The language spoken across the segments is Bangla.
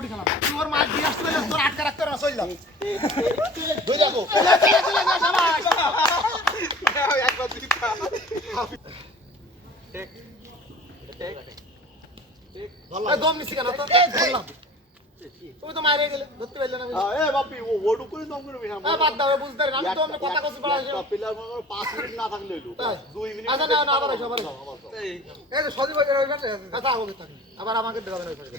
কাবাডি খেলা তোর মার দিয়ে আসতে তোর আটকা রাখতে না চল দুই যাবো একবার দিতা টেক টেক টেক ভালো দম নিছি কেন তো বললাম তুমি তো মারে গেলে ধরতে পারলে না এ বাপি ও ওড করে দম করে বিনা বাদ দাও বুঝতে পারি আমি তো অন্য কথা কইছি বলা আছে প্লেয়ার মনে 5 মিনিট না থাকলে হলো 2 মিনিট আচ্ছা না আবার এসো এই তো সজি ভাই ওই কাছে কথা হবে থাকি আবার আমাকে দেখাবেন ওই কাছে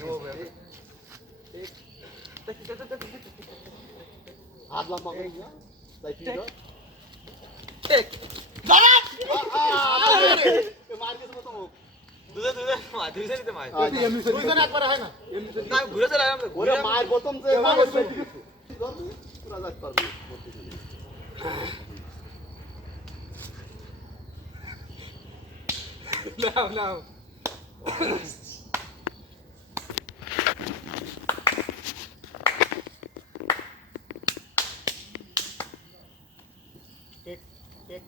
হাত লম্বা করে যা তাই ঠিক আছে টেক দাঁড়া মার কিছু মত দুজে মার দুজে নিতে মার দুইজন একবার হয় না না ঘুরে চলে আমরা ওরে মার প্রথম যে পুরা যাত পারবে নাও নাও টেক টেক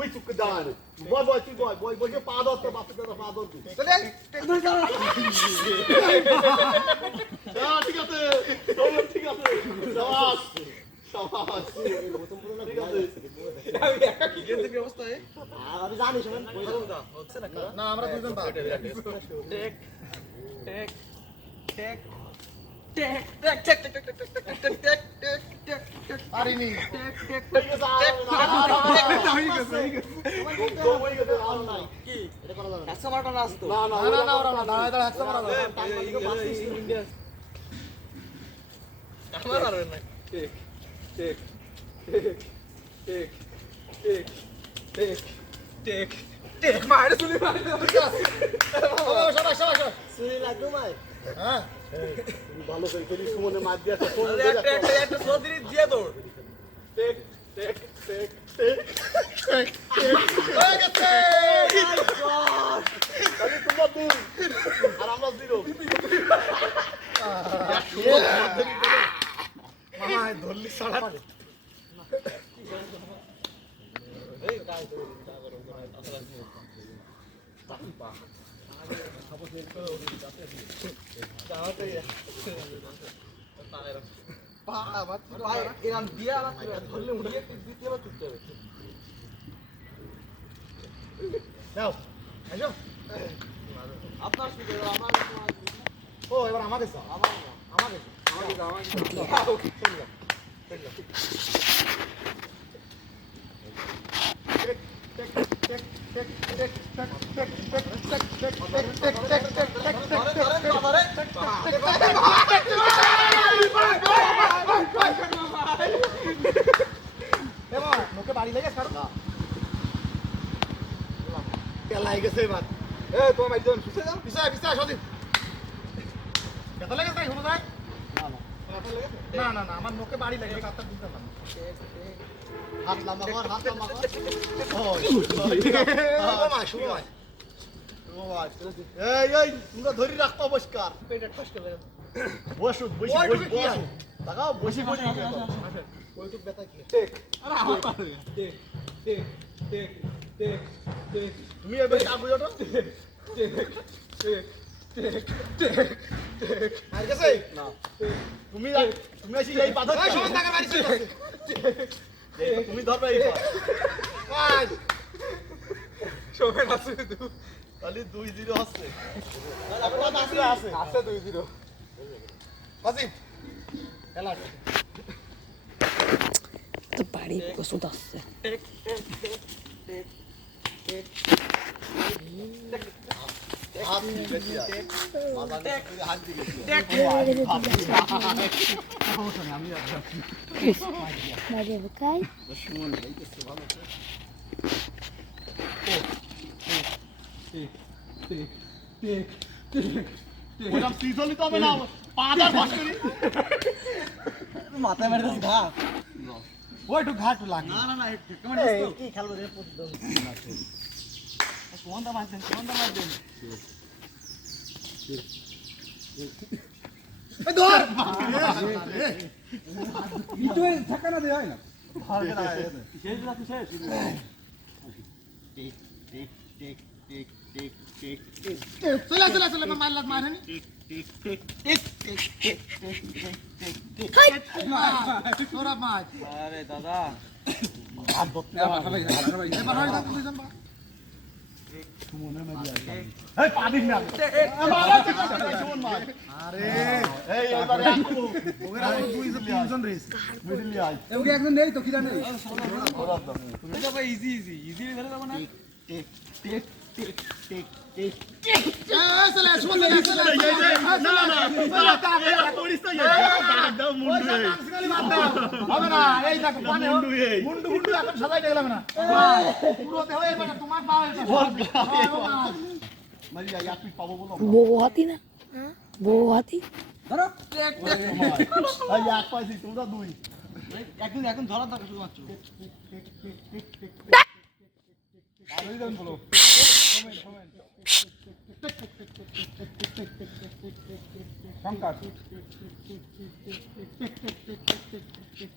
ওই চুপ করে দাঁড়ানো বয় বয় তুই বয় বয় বয় পা ধর তো বাপে তো পা ধর তুই চলে ঠিক আছে ঠিক আছে শাবাশ শাবাশ ঠিক আছে আমি একা কি গেছে কি অবস্থা আমি জানি শুনুন হচ্ছে না না আমরা দুইজন বাদ টেক টেক টেক টেক টেক টেক টেক টেক টেক টেক টেক টেক টেক টেক পারিনি টেক টেক ঠিক আছে হয়ে গেছে হয়ে গেছে আর নাই কি এটা করা যাবে না একশো মারটা নাচ তো না না না না ওরা না দাঁড়ায় দাঁড়ায় একশো মারা যাবে আমার পারবেন না টেক টেক টেক টেক টেক টেক টেক টেক মারে তুলি মারে সবাই সবাই সবাই সুই লাগবে মাই হ্যাঁ ভালো করে খেলি সুমনে মার দিয়া তো ফোন আরে একটা সদিরি দিয়ে দৌড় টেক টেক টেক টেক হয়ে গেছে খালি তোমরা দুই আর আমরা জিরো মামা ধরলি সাড়া এরকম দিয়ে আবার ধরলে উড়িয়ে দ্বিতীয় বার তুলতে হবে যাও আসো আপনার সুযোগ আমার ও এবার আমাকে যাও আমাকে মুখে বাড়ি লেগে ছাড়ো না লাই গেছে এবার এ তোমার একজন সুসে যাও পিছায় পিছায় সদিন কেতা লেগেছে তাই শুনো যায় না না না আমার মুখে বাড়ি লেগে কাটটা বুঝতে পারলাম হাত লম্বা কর হাত লম্বা কর সময় এই এই তোমরা ধরি রাখবা বসকার পেটের ঠাস করে বসু বসি ওই বসি কি বসু আছে? তাকাও বসি বসি ওইটুক ব্যথা কি টেক আরে আমার পারবে টেক টেক টেক টেক টেক তুমি এবার আগুন ওঠো আর গেছে না তুমি তুমি আসি এই বাধা ওই সময় টাকা বাড়ি চলে যাচ্ছে তুমি ধরবে এই আয় শোভে না শুধু খালি 2-0 হচ্ছে আছে 2-0 বাজিব খেলা তো বাড়ি ওষুধ আসছে টেক টেক টেক টেক টেক হাত বেশি আছে মাথা নিচে হাত দিকে বাড়ি বোকাই সুমন এইতেছে ভালো ওরকম সিজনই তো হবে না পাঁচা ঘষ করি মাথা মেরে ঘা ওইটুক ঘাট লাগে না না না কেমন কি খেলবো রে প্রতিদ্বন্দ্বী কোন দাম আছে কোন দাম আছে এই ধর ভিতরে ধাক্কা দেয় হয় না ভালো করে শেষ না শেষ টেক টেক টেক টিক টিক টিক চলে চলে চলে মারলাত মারেনি টিক টিক টিক টিক টিক টিক টিক টিক তোরা মার আরে দাদা হাত ধরতে এবার হয় না দুইজন বা এই পা দিস না আরে এই এবারে একটু ওরা দুইজন তিনজন রেস মিডল আই এমকে একজন নেই তো কিরা নেই এটা ভাই ইজি ইজি ইজি ধরে যাব না টিক টিক টিক টিক টিক চলে চলে চলে না না না করিস তো দাও মুন্ডু হবে না এই দেখো পানে মুন্ডু এই মুন্ডু মুন্ডু এখন সাজাই গেলাম না পুরো দেহ এই মানে তোমার পা হয়েছে মারিয়া এক পিট পাবো বলো বউ হাতি না বউ হাতি ধরো এই এক পাইছি তোমরা দুই একদিন এখন ধরা দরকার শুধুমাত্র আরোই দেন বলো শঙ্কর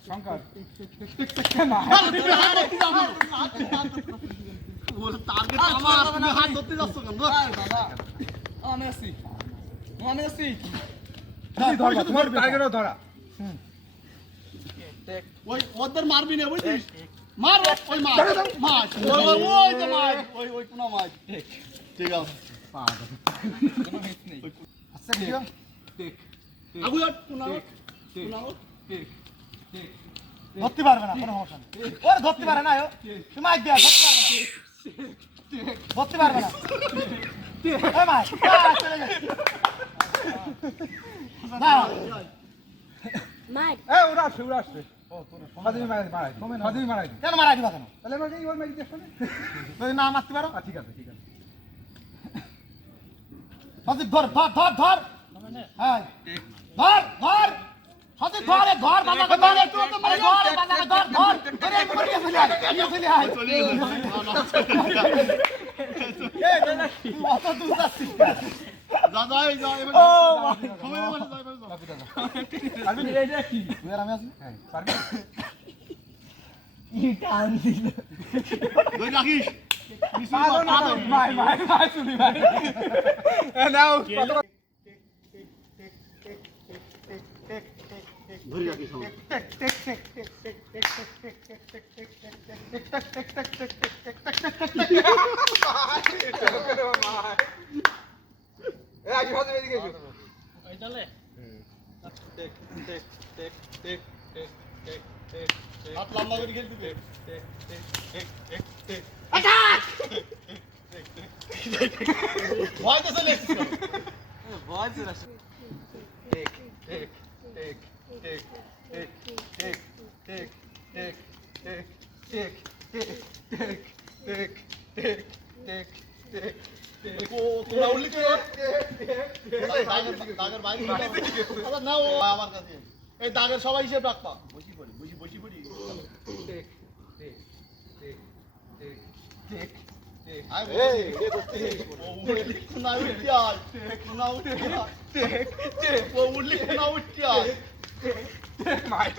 শঙ্কর ওর টার্গেট আমার তুমি হাত ধরতে যাচ্ছ কেন দাদা আমি আসছি তোমার টার্গেটও ধরা ওই ওদের মারবি না বুঝছিস মার ওই মার মার ওই যে মার ওই কোনা মার ঠিক আছে কোনো মিস নেই আচ্ছা ভিডিও আগু কোনা কোনা ধরতে পারবে না কোনো সমস্যা নেই ওর ধরতে পারে না তুমি আই দিয়া ধরতে পারবে না এই মাই চলে যা না মার এ ওরা আসছে ও তোর ফাদিমি মারাই ফাদিমি মারাই কেন মারাই দিবা কেন তাহলে আমাকে ইওর মারি দিছ না যদি না মারতে পারো ঠিক আছে ফাদিম ধর হ্যাঁ ধর ফাদিম ধর ঘর বাজাকে ধর একটু তো মারি ঘর বাজাকে ধর আরে মরি ফেলে আয় অত দূর যাচ্ছিস দাদা এই যা এবার ও সময় মানে যাই পারছো পারবি এটা কি তুই আর আমি আছি হ্যাঁ পারবি ই টান দিল দই রাখিস ভাই শুনি ভাই নাও ধরে রাখিস আজ ভাবে এদিকে এসো এই চলে টেক টেক টেক টেক টেক টেক টেক হাত লম্বা করে খেল দিবে ভয় তো চলে এসেছে ভয় ছিল টেক টেক টেক টেক টেক টেক টেক টেক টেক টেক টেক টেক টেক টেক টেক ও তোরা উল্লি কে দাগের বাইরে আচ্ছা না ও আমার কাছে এই দাগের সবাই হিসেব রাখবা বসি পড়ি টেক টেক টেক টেক টেক টেক আয় এই রে করতে ও উল্লি কোনা উঠি আয় কোনা উঠি টেক টেক ও উল্লি কোনা উঠি আয় ভাই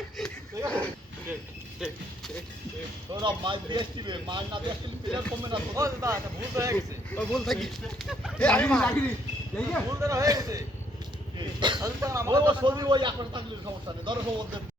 তোরা মাছ দিয়ে আসছিবে মাছ না দিয়ে আসলে প্লেয়ার কমবে না ও দাদা এটা ভুল হয়ে গেছে ভুল থাকি এ আমি রাখিনি ভুল ধরা হয়ে গেছে ও সবই ওই এখন থাকলে সমস্যা নেই ধরো সব ওদের